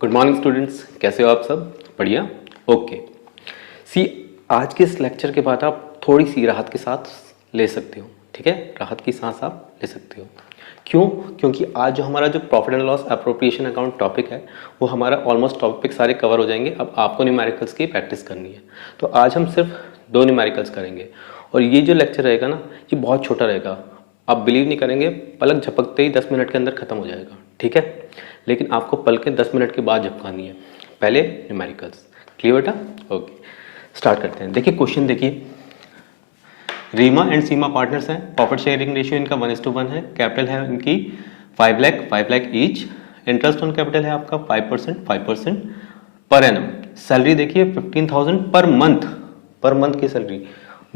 Good morning students, कैसे हो आप सब? बढ़िया। ओके सी, आज के इस लेक्चर के बाद आप थोड़ी सी राहत के साथ ले सकते हो। ठीक है, राहत की सांस आप ले सकते हो। क्यों? क्योंकि आज जो हमारा जो profit and loss appropriation account topic है वो हमारा ऑलमोस्ट टॉपिक सारे कवर हो जाएंगे। अब आपको न्यूमेरिकल्स की प्रैक्टिस करनी है, तो आज हम सिर्फ 2 न्यूमेरिकल्स करेंगे और ये जो लेक्चर रहेगा ना, ये बहुत छोटा रहेगा। आप बिलीव नहीं करेंगे, पलक झपकते ही 10 मिनट के अंदर खत्म हो जाएगा। ठीक है, लेकिन आपको पलकें 10 मिनट के बाद झपकानी है। पहले न्यूमेरिकल्स। क्लियर बेटा? ओके, स्टार्ट करते हैं। देखिए क्वेश्चन, देखिए रीमा एंड सीमा पार्टनर्स हैं। प्रॉफिट शेयरिंग रेशियो इनका 1:1 है। कैपिटल है इनकी 5 lakh each. Interest on capital है आपका 5% पर एनम। सैलरी देखिए 15,000 पर मंथ की सैलरी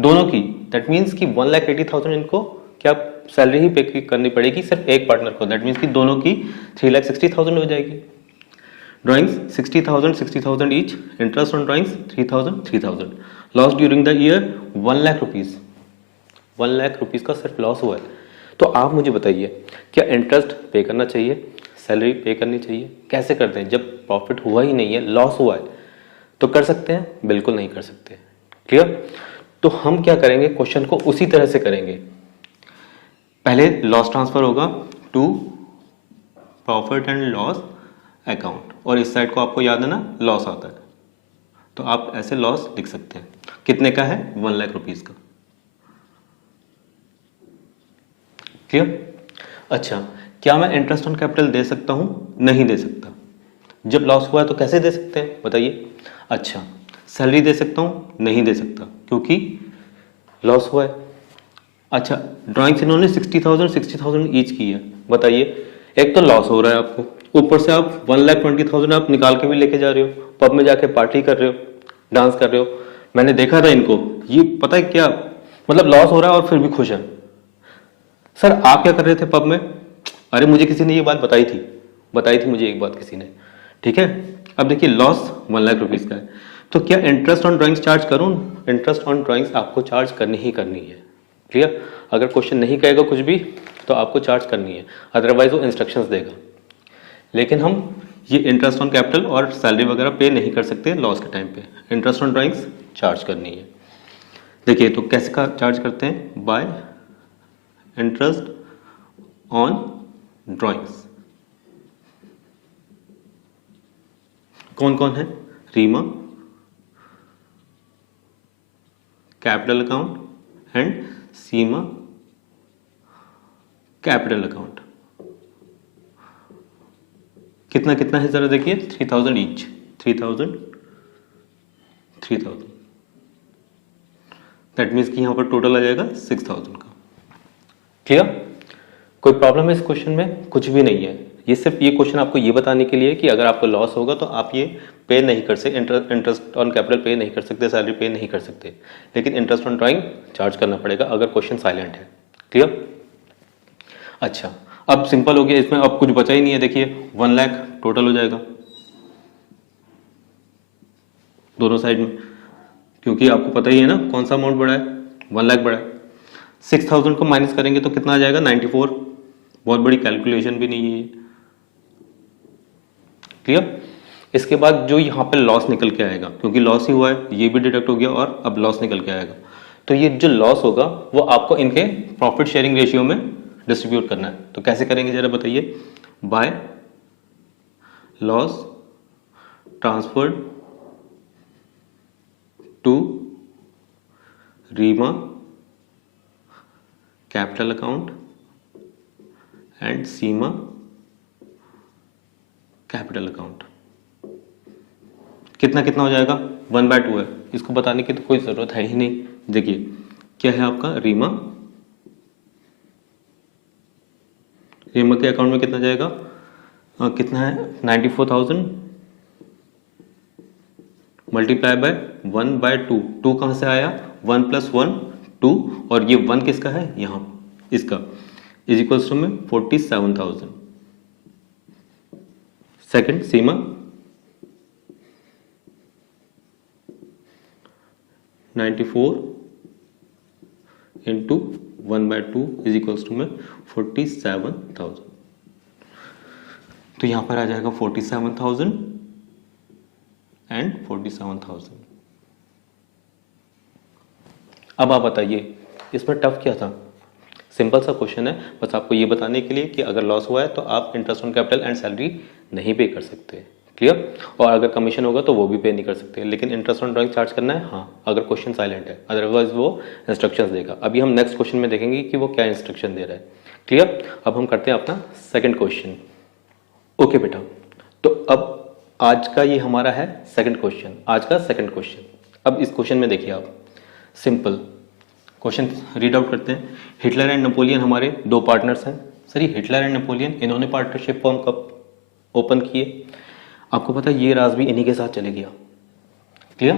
दोनों की। दैट मीन्स कि 1,80,000 इनको क्या सैलरी ही पे करनी पड़ेगी सिर्फ एक पार्टनर को। दैट मीन्स कि दोनों की 3,60,000 हो जाएगी। Drawings 60,000 each. Interest on drawings 3,000। Loss during the year 1 lakh rupees. 1 lakh rupees का सिर्फ लॉस हुआ है। तो आप मुझे बताइए, क्या इंटरेस्ट पे करना चाहिए, सैलरी पे करनी चाहिए? कैसे करते हैं जब प्रॉफिट हुआ ही नहीं है, लॉस हुआ है? तो कर सकते हैं? बिल्कुल नहीं कर सकते। क्लियर? तो हम क्या करेंगे, क्वेश्चन को उसी तरह से करेंगे। पहले लॉस ट्रांसफर होगा to profit and loss account, और इस साइड को आपको याद है ना, लॉस आता है, तो आप ऐसे लॉस लिख सकते हैं। कितने का है? 1 लाख रुपीज का। क्लियर? अच्छा, क्या मैं इंटरेस्ट ऑन कैपिटल दे सकता हूं? नहीं दे सकता। जब लॉस हुआ है तो कैसे दे सकते हैं बताइए? अच्छा, सैलरी दे सकता हूं? नहीं दे सकता, क्योंकि लॉस हुआ है। अच्छा, ड्राइंग्स इन्होंने 60,000 ईच की है। बताइए, एक तो लॉस हो रहा है आपको, ऊपर से आप 1,20,000 आप निकाल के भी लेके जा रहे हो, पब में जाके पार्टी कर रहे हो, डांस कर रहे हो। मैंने देखा था इनको, ये पता है क्या, मतलब लॉस हो रहा है और फिर भी खुश है। सर आप क्या कर रहे थे पब में? अरे मुझे किसी ने ये बात बताई थी मुझे एक बात किसी ने। ठीक है, अब देखिए लॉस 1 लाख रुपीज का है, तो क्या इंटरेस्ट ऑन ड्राइंग्स चार्ज करूं? इंटरेस्ट ऑन ड्राइंग्स आपको चार्ज करनी ही करनी है। क्लियर? अगर क्वेश्चन नहीं कहेगा कुछ भी तो आपको चार्ज करनी है, अदरवाइज वो इंस्ट्रक्शंस देगा। लेकिन हम ये इंटरेस्ट ऑन कैपिटल और सैलरी वगैरह पे नहीं कर सकते लॉस के टाइम पे। इंटरेस्ट ऑन ड्राइंग्स चार्ज करनी है। देखिए तो कैसे का चार्ज करते हैं? By interest on drawings. कौन कौन है? Reema capital account and Seema capital account. कितना कितना है जरा देखिए, 3,000 ईच। 3,000 दैट मीन्स कि यहां पर टोटल आ जाएगा 6,000 का। क्लियर? कोई प्रॉब्लम है इस क्वेश्चन में? कुछ भी नहीं है। ये सिर्फ ये क्वेश्चन आपको ये बताने के लिए कि अगर आपको लॉस होगा तो आप ये पे नहीं कर सकते, इंटरेस्ट ऑन कैपिटल पे नहीं कर सकते, सैलरी पे नहीं कर सकते, लेकिन इंटरेस्ट ऑन ड्राइंग चार्ज करना पड़ेगा अगर क्वेश्चन साइलेंट है। क्लियर? अच्छा, अब सिंपल हो गया, इसमें अब कुछ बचा ही नहीं है। देखिए 1 लाख टोटल हो जाएगा दोनों साइड में, क्योंकि आपको पता ही है ना कौन सा अमाउंट बड़ा है, 1 लाख बड़ा है। 6,000 को माइनस करेंगे तो कितना आ जाएगा? 94। बहुत बड़ी कैलकुलेशन भी नहीं है ये। क्लियर? इसके बाद जो यहाँ पे लॉस निकल के आएगा, क्योंकि लॉस ही हुआ है, ये भी डिडक्ट हो गया और अब लॉस निकल के आएगा, तो ये जो लॉस होगा वो आपको इनके प्रॉफिट शेयरिंग रेशियो में डिस्ट्रीब्यूट करना है। तो कैसे करेंगे जरा बताइए? By loss transferred to Reema capital account and Seema capital account. कितना कितना हो जाएगा? 1/2 है, इसको बताने की तो कोई जरूरत है ही नहीं। देखिए क्या है आपका, रीमा के अकाउंट में कितना जाएगा? कितना है? 94,000 मल्टीप्लाई बाय 1/2। 2 कहां से आया? 1 + 1 2, और ये 1 किसका है? यहां इसका, इज इक्वल्स टू में 47,000। Second Seema 94 into 1/2 is equals to में 47,000। तो यहाँ पर आ जाएगा 47,000 एंड 47,000। अब आप बताइए इसमें टफ क्या था? सिंपल सा क्वेश्चन है, बस आपको ये बताने के लिए कि अगर लॉस हुआ है तो आप interest on capital and salary नहीं पे कर सकते, क्लियर। और अगर कमीशन होगा तो वो भी पे नहीं कर सकते, लेकिन इंटरेस्ट ऑन ड्राइंग चार्ज करना है हाँ, अगर क्वेश्चन साइलेंट है, अदरवाइज वो इंस्ट्रक्शंस देगा। अभी हम नेक्स्ट क्वेश्चन में देखेंगे कि वो क्या इंस्ट्रक्शन दे रहा है, क्लियर। अब हम करते हैं अपना सेकंड क्वेश्चन। ओके बेटा, तो अब आज का ये हमारा है सेकंड क्वेश्चन, आज का सेकंड क्वेश्चन। अब इस क्वेश्चन में देखिए आप, सिंपल क्वेश्चन रीड आउट करते हैं। हिटलर एंड नेपोलियन हमारे दो पार्टनर्स हैं। सर ये हिटलर एंड नेपोलियन इन्होंने पार्टनरशिप फॉर्म कब ओपन किए? आपको पता है ये राज भी इन्हीं के साथ चले गया, क्लियर।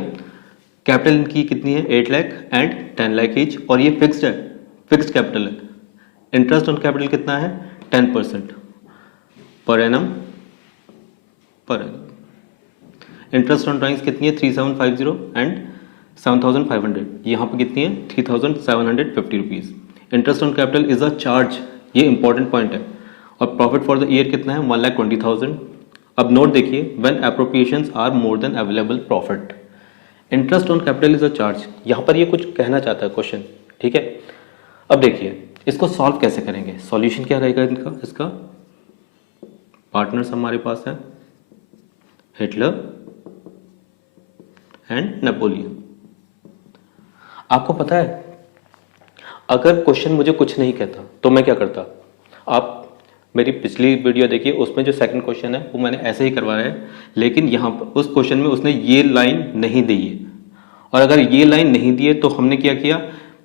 कैपिटल इनकी कितनी है? 8 लाख एंड 10 लाख ईच, और ये फिक्स्ड है, फिक्स्ड कैपिटल है। इंटरेस्ट ऑन कैपिटल कितना है? 10% per annum, per annum. Interest on drawings कितनी है? 3750 एंड 7500। यहाँ पर कितनी है? 3750 rupees. Interest on capital is a charge, ये इंपॉर्टेंट पॉइंट है। और प्रॉफिट फॉर द ईयर कितना है? 1,20,000। अब नोट देखिए, when appropriations are more than available profit. Interest on capital is a charge, यहाँ पर ये कुछ कहना चाहता है क्वेश्चन, ठीक है। अब देखिए इसको सॉल्व कैसे करेंगे, सॉल्यूशन क्या रहेगा इनका? इसका पार्टनर्स हमारे पास है हिटलर एंड नेपोलियन। आपको पता है अगर क्वेश्चन मुझे कुछ नहीं कहता तो मैं क्या करता? आप मेरी पिछली वीडियो देखिए, उसमें जो सेकंड क्वेश्चन है वो मैंने ऐसे ही करवाया है, लेकिन यहाँ पर उस क्वेश्चन में उसने ये लाइन नहीं दी है। और अगर ये लाइन नहीं दी है तो हमने क्या किया?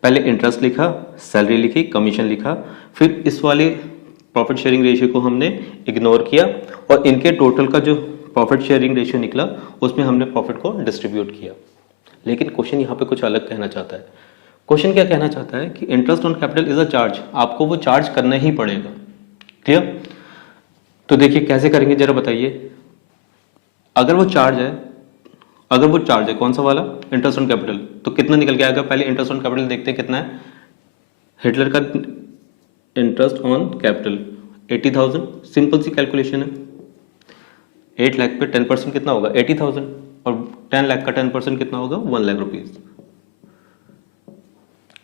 पहले इंटरेस्ट लिखा, सैलरी लिखी, कमीशन लिखा, फिर इस वाले प्रॉफिट शेयरिंग रेशियो को हमने इग्नोर किया, और इनके टोटल का जो प्रॉफिट शेयरिंग रेशियो निकला उसमें हमने प्रॉफिट को डिस्ट्रीब्यूट किया। लेकिन क्वेश्चन यहाँ पे कुछ अलग कहना चाहता है। क्वेश्चन क्या कहना चाहता है कि interest on capital is a charge, आपको वो चार्ज करना ही पड़ेगा, क्लियर। तो देखिए कैसे करेंगे जरा बताइए। अगर वो चार्ज है, कौन सा वाला? इंटरेस्ट ऑन कैपिटल, तो कितना निकल के आएगा? पहले इंटरेस्ट ऑन कैपिटल देखते हैं कितना है। हिटलर का इंटरेस्ट ऑन कैपिटल 80,000, सिंपल सी कैलकुलेशन है। 8 लाख पे 10% कितना होगा? 80,000, और 10 लाख का 10% कितना होगा? 1 लाख रुपीज,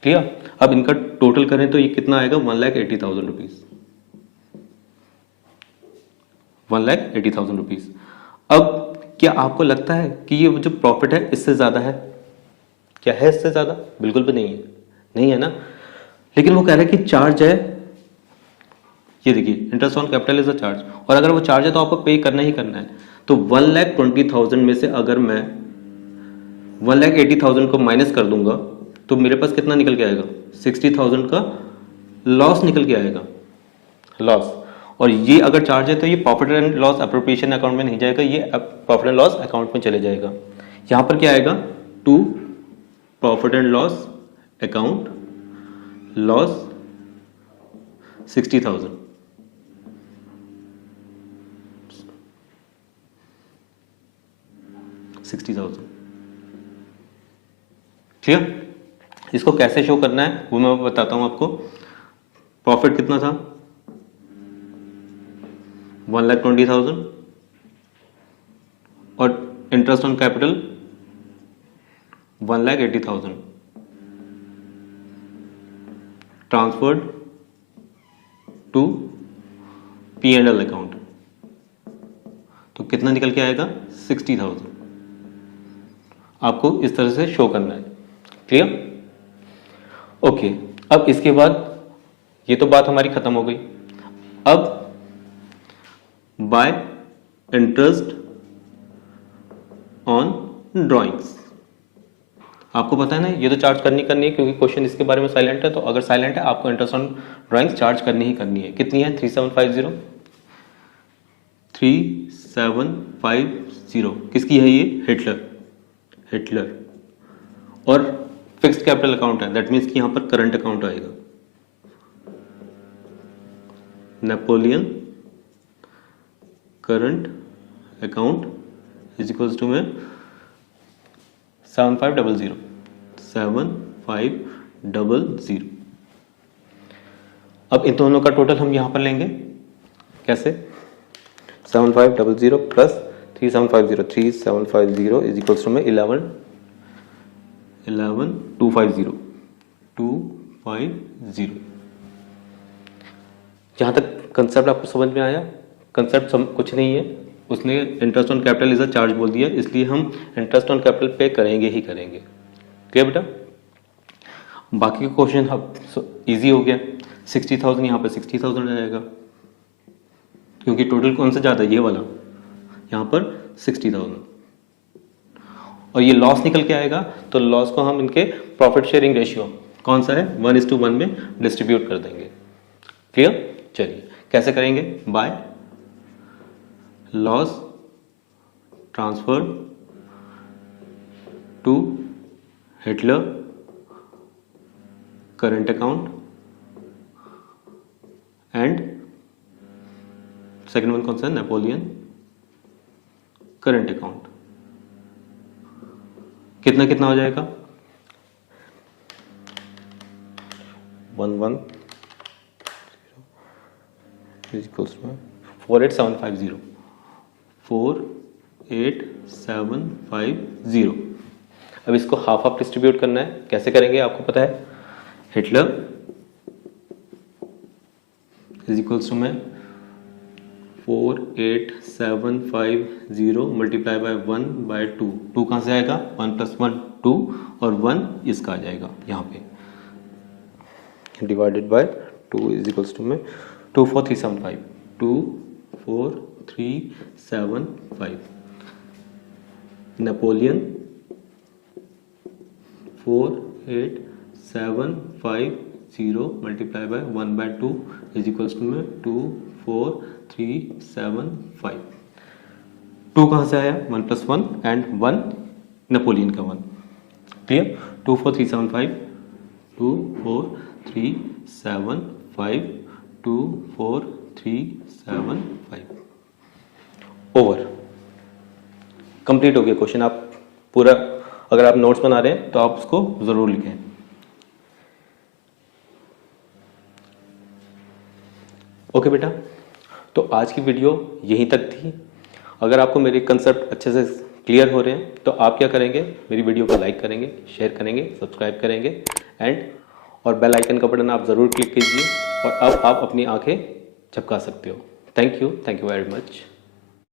क्लियर। अब इनका टोटल करें तो ये कितना आएगा? 1,80,000 रुपीज, 1,80,000 रुपीज। अब क्या आपको लगता है कि ये जो प्रॉफिट है इससे ज्यादा है? क्या है इससे ज्यादा? बिल्कुल भी नहीं है, नहीं है ना। लेकिन वो कह रहा है कि चार्ज है, ये देखिए interest on capital is a charge, और अगर वो चार्ज है तो आपको पे करना ही करना है। तो 1,20,000 में से अगर मैं 1,80,000 को माइनस कर दूंगा तो मेरे पास कितना निकल के आएगा? 60,000 का लॉस निकल के आएगा, लॉस। और ये अगर चार्ज है तो ये profit and loss appropriation account में नहीं जाएगा, ये प्रॉफिट एंड लॉस अकाउंट में चले जाएगा। यहां पर क्या आएगा? To profit and loss account, loss 60,000, clear. इसको कैसे शो करना है वो मैं बताता हूं आपको। प्रॉफिट कितना था? 1,20,000, और interest on capital 1,80,000, transferred to P&L account, तो कितना निकल के आएगा? 60,000। आपको इस तरह से शो करना है, क्लियर। ओके, अब इसके बाद ये तो बात हमारी खत्म हो गई। अब बाय इंटरेस्ट ऑन ड्राइंग्स, आपको पता है ना ये तो चार्ज करनी है, क्योंकि क्वेश्चन इसके बारे में साइलेंट है। तो अगर साइलेंट है आपको इंटरेस्ट ऑन ड्राइंग्स चार्ज करनी ही करनी है। कितनी है? 3750 किसकी है ये? हिटलर। और फिक्स्ड कैपिटल अकाउंट है, दैट मीन्स कि यहां पर करंट अकाउंट आएगा। Napoleon current account is equals to में 7500। अब इन दोनों का टोटल हम यहां पर लेंगे, कैसे? 7500 प्लस 3750, 3750 इज इक्वल्स टू में 250। जहाँ तक कंसेप्ट आपको समझ में आया? कंसेप्ट कुछ नहीं है, उसने interest on capital is a charge बोल दिया, इसलिए हम इंटरेस्ट ऑन कैपिटल पे करेंगे ही करेंगे। क्लियर बेटा? बाकी का क्वेश्चन अब इजी हो गया। 60,000 यहाँ पे 60,000 आ जाएगा, क्योंकि टोटल कौन सा ज़्यादा है, ये वाला, यहाँ पर 60,000। और ये लॉस निकल के आएगा, तो लॉस को हम इनके प्रॉफिट शेयरिंग रेशियो कौन सा है 1:1 में डिस्ट्रीब्यूट कर देंगे। क्लियर? चलिए कैसे करेंगे? By loss transfer to Hitler current account and second one कौन सा है, नेपोलियन करंट अकाउंट। कितना कितना हो जाएगा? 110 48750 48750। अब इसको हाफ हाफ डिस्ट्रीब्यूट करना है। कैसे करेंगे आपको पता है? हिटलर इज इक्वल्स टू में 48750 मल्टीप्लाई बाय 1/2। 2 कहाँ से आएगा? 1 + 1 2 और 1 इसका आ जाएगा यहाँ पे, divided by 2 is equals to में 24375 24375। Napoleon 48750 multiply by 1/2 is equals to में 24375। 2 कहाँ से आया? 1 + 1 एंड 1 नेपोलियन का 1। क्लियर? 24375 24375 24375 ओवर। कंप्लीट हो गया क्वेश्चन। आप पूरा, अगर आप नोट्स बना रहे हैं तो आप उसको जरूर लिखें। ओके बेटा, तो आज की वीडियो यहीं तक थी। अगर आपको मेरे कंसेप्ट अच्छे से क्लियर हो रहे हैं तो आप क्या करेंगे? मेरी वीडियो को लाइक करेंगे, शेयर करेंगे, सब्सक्राइब करेंगे और बेल आइकन का बटन आप ज़रूर क्लिक कीजिए। और अब आप अपनी आंखें झपका सकते हो। Thank you very much.